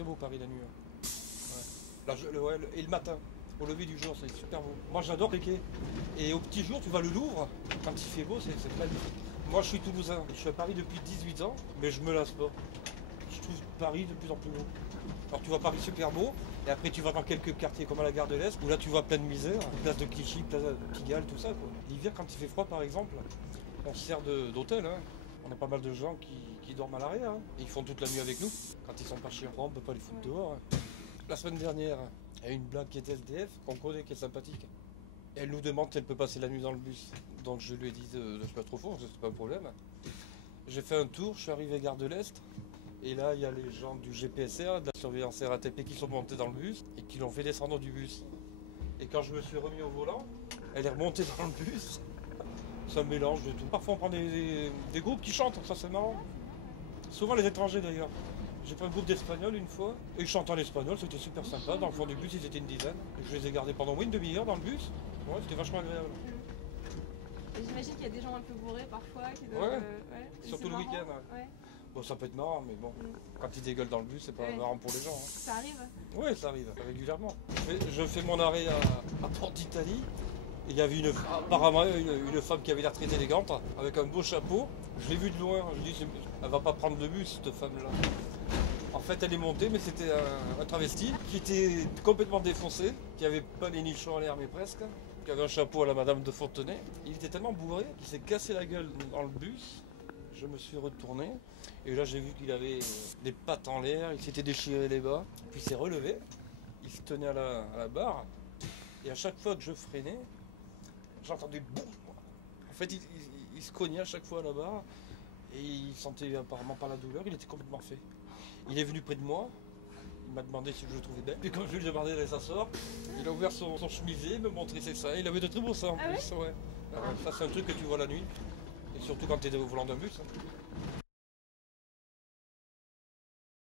très beau Paris la nuit. Et le matin, au lever du jour, c'est super beau. Moi j'adore les quais. Et au petit jour, tu vas le Louvre, quand il fait beau, c'est magnifique. Moi je suis toulousain, je suis à Paris depuis 18 ans, mais je me lasse pas. Je trouve Paris de plus en plus beau. Alors tu vois Paris super beau, et après tu vas dans quelques quartiers comme à la gare de l'Est, où là tu vois plein de misère, place de Clichy, place de Pigalle, tout ça. L'hiver quand il fait froid par exemple, on se sert d'hôtel. Hein. On a pas mal de gens qui dorment à l'arrière, hein. Et ils font toute la nuit avec nous. Quand ils sont pas chez eux, on peut pas les foutre dehors. Hein. La semaine dernière, il y a une blague qui est SDF, qu'on connaît, qui est sympathique. Elle nous demande si elle peut passer la nuit dans le bus. Donc je lui ai dit de pas trop fort, c'est pas un problème. J'ai fait un tour, je suis arrivé à Gare de l'Est. Et là, il y a les gens du GPSR, de la surveillance RATP qui sont montés dans le bus et qui l'ont fait descendre du bus. Et quand je me suis remis au volant, elle est remontée dans le bus. C'est un mélange de tout. Parfois on prend des groupes qui chantent, ça c'est marrant. Souvent les étrangers d'ailleurs. J'ai pris un groupe d'Espagnols une fois, et ils chantent en espagnol, c'était super sympa. Dans le fond du bus, ils étaient une dizaine. Et je les ai gardés pendant au moins une demi-heure dans le bus. Ouais, c'était vachement agréable. Et j'imagine qu'il y a des gens un peu bourrés parfois qui doivent. Ouais, Et surtout c'est le marrant. week-end. Ouais. Bon, ça peut être marrant, mais bon, quand ils dégueulent dans le bus, c'est pas marrant pour les gens. Hein. Ça arrive? Oui, ça arrive, régulièrement. Je fais mon arrêt à Porte d'Italie. Il y avait apparemment une femme qui avait l'air très élégante, avec un beau chapeau. Je l'ai vue de loin, je dis, elle va pas prendre le bus, cette femme-là. En fait, elle est montée, mais c'était un travesti qui était complètement défoncé, qui avait pas les nichons à l'air, mais presque, qui avait un chapeau à la Madame de Fontenay. Il était tellement bourré qu'il s'est cassé la gueule dans le bus. Je me suis retourné, et là j'ai vu qu'il avait les pattes en l'air, il s'était déchiré les bas, puis il s'est relevé, il se tenait à la barre, et à chaque fois que je freinais, j'entendais boum. En fait, il se cognait à chaque fois à la barre, et il sentait apparemment pas la douleur, il était complètement fait. Il est venu près de moi, il m'a demandé si je le trouvais belle, puis quand je lui ai demandé d'aller s'asseoir, il a ouvert son chemisier, me montrer ses seins, il avait de très beaux seins en plus. Ouais. Ça c'est un truc que tu vois la nuit, et surtout quand tu es au volant d'un bus. Hein.